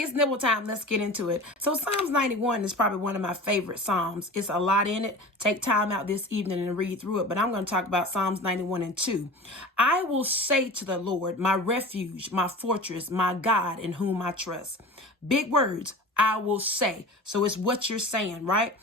It's nibble time. Let's get into it. So Psalms 91 is probably one of my favorite Psalms. It's a lot in it. Take time out this evening and read through it. But I'm going to talk about Psalms 91 and 2. I will say to the Lord, my refuge, my fortress, my God in whom I trust. Big words. I will say. So it's what you're saying, right?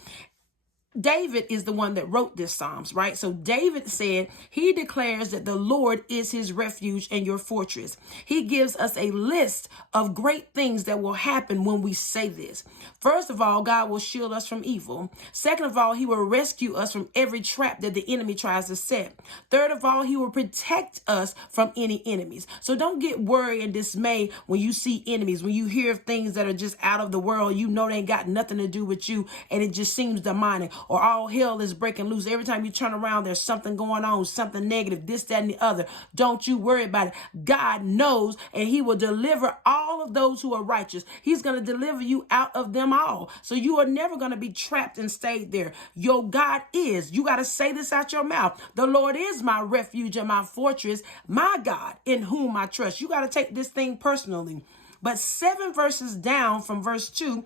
David is the one that wrote this Psalms, right? So David said he declares that the Lord is his refuge and your fortress. He gives us a list of great things that will happen when we say this. First of all, God will shield us from evil. Second of all, he will rescue us from every trap that the enemy tries to set. Third of all, he will protect us from any enemies. So don't get worried and dismayed when you see enemies, when you hear things that are just out of the world, you know they ain't got nothing to do with you and it just seems demonic. Or all hell is breaking loose. Every time you turn around, there's something going on, something negative, this, that, and the other. Don't you worry about it. God knows, and he will deliver all of those who are righteous. He's going to deliver you out of them all. So you are never going to be trapped and stayed there. Your God is. You got to say this out your mouth. The Lord is my refuge and my fortress, my God in whom I trust. You got to take this thing personally. But 7 verses down from verse 2,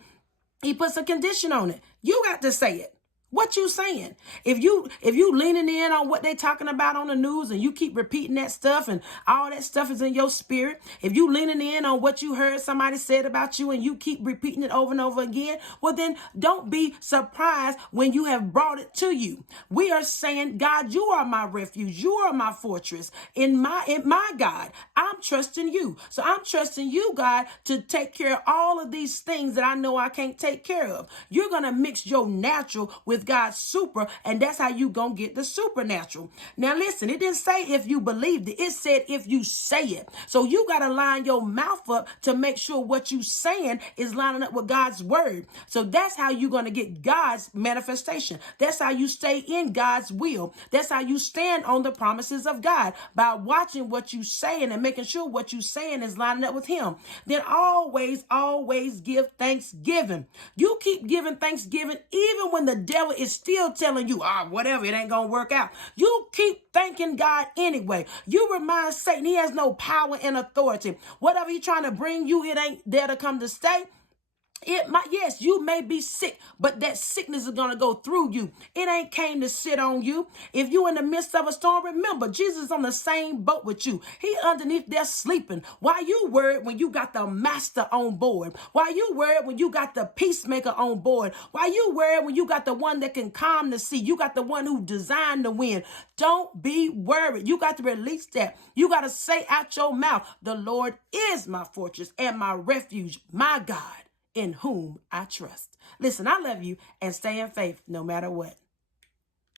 he puts a condition on it. You got to say it. What you saying? If you leaning in on what they talking about on the news and you keep repeating that stuff and all that stuff is in your spirit, if you leaning in on what you heard somebody said about you and you keep repeating it over and over again, well then don't be surprised when you have brought it to you. We are saying, God, you are my refuge. You are my fortress. In my God, I'm trusting you. So I'm trusting you, God, to take care of all of these things that I know I can't take care of. You're going to mix your natural with God's super, and that's how you gonna get the supernatural. Now listen, it didn't say if you believed it. It said if you say it. So you gotta line your mouth up to make sure what you saying is lining up with God's word. So that's how you're gonna get God's manifestation. That's how you stay in God's will. That's how you stand on the promises of God, by watching what you saying and making sure what you saying is lining up with him. Then always give thanksgiving. You keep giving thanksgiving even when the devil is still telling you, whatever, it ain't gonna work out. You keep thanking God anyway. You remind Satan he has no power and authority. Whatever he's trying to bring you, it ain't there to come to stay. Yes, you may be sick, but that sickness is going to go through you. It ain't came to sit on you. If you in the midst of a storm, remember, Jesus is on the same boat with you. He underneath there sleeping. Why you worried when you got the master on board? Why you worried when you got the peacemaker on board? Why you worried when you got the one that can calm the sea? You got the one who designed the wind. Don't be worried. You got to release that. You got to say out your mouth, the Lord is my fortress and my refuge, my God in whom I trust. Listen, I love you and stay in faith no matter what.